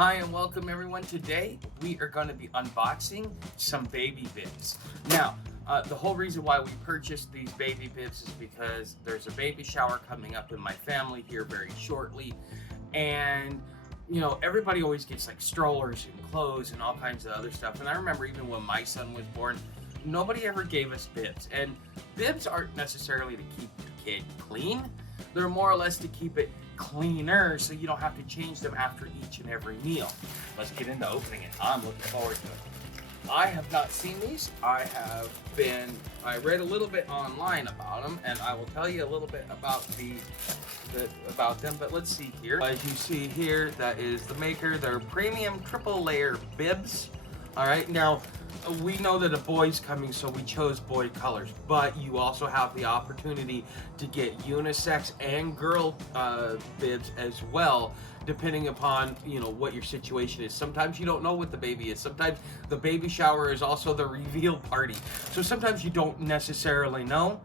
Hi and welcome everyone. Today we are going to be unboxing some baby bibs. Now, the whole reason why we purchased these baby bibs is because there's a baby shower coming up in my family here very shortly. And, you know, everybody always gets like strollers and clothes and all kinds of other stuff. And I remember even when my son was born, nobody ever gave us bibs. And bibs aren't necessarily to keep your kid clean. They're more or less to keep it cleaner so you don't have to change them after each and every meal. Let's get into opening it. I'm looking forward to it. I have not seen these. I read a little bit online about them, and I will tell you a little bit about about them, but let's see here. As you see here, that is the maker. They're premium triple layer bibs. All right, now we know that a boy's coming, so we chose boy colors, but you also have the opportunity to get unisex and girl bibs as well, depending upon, you know, what your situation is. Sometimes you don't know what the baby is. Sometimes the baby shower is also the reveal party. So sometimes you don't necessarily know.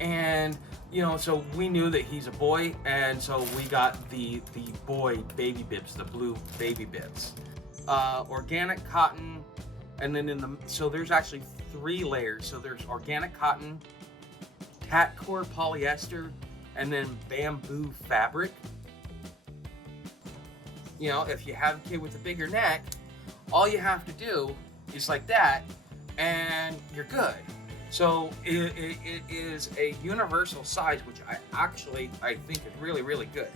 And, you know, so we knew that he's a boy, and so we got the boy baby bibs, the blue baby bibs. Organic cotton, and then so there's actually 3 layers. So there's organic cotton, Tatcore polyester, and then bamboo fabric. You know, if you have a kid with a bigger neck, all you have to do is like that, and you're good. So it is a universal size, which I think is really, really good.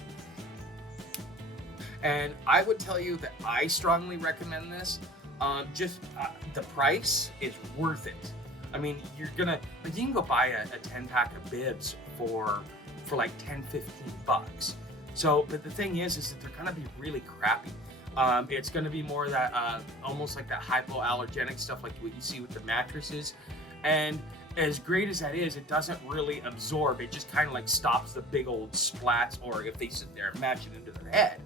And I would tell you that I strongly recommend this. The price is worth it. I mean, you can go buy a 10-pack of bibs for like 10-15 bucks. So, but the thing is that they're gonna be really crappy. It's gonna be more that almost like that hypoallergenic stuff, like what you see with the mattresses. And as great as that is, it doesn't really absorb. It just kind of like stops the big old splats, or if they sit there and match it into their head.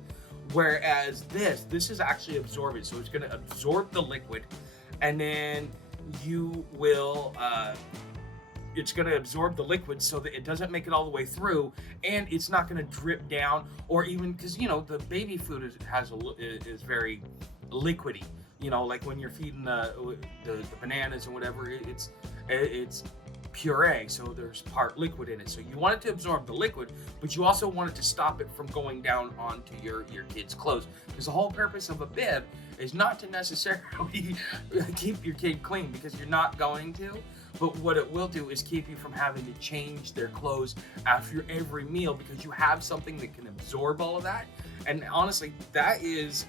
Whereas this is actually absorbent, so it's going to absorb the liquid, and then you will, it's going to absorb the liquid so that it doesn't make it all the way through, and it's not going to drip down, or even, because, you know, the baby food is very liquidy. You know, like when you're feeding the bananas and whatever, it's puree, so there's part liquid in it. So you want it to absorb the liquid, but you also want it to stop it from going down onto your kid's clothes. Because the whole purpose of a bib is not to necessarily keep your kid clean, because you're not going to, but what it will do is keep you from having to change their clothes after every meal, because you have something that can absorb all of that. And honestly, that is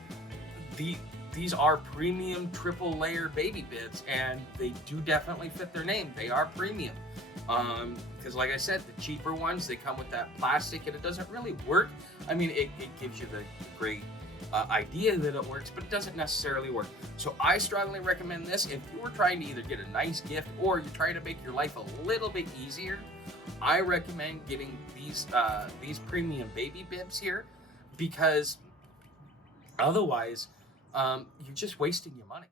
these are premium triple layer baby bibs, and they do definitely fit their name. They are premium. Because like I said, the cheaper ones, they come with that plastic, and it doesn't really work. I mean, it gives you the great idea that it works, but it doesn't necessarily work. So I strongly recommend this. If you were trying to either get a nice gift or you're trying to make your life a little bit easier, I recommend getting these premium baby bibs here, because otherwise, you're just wasting your money.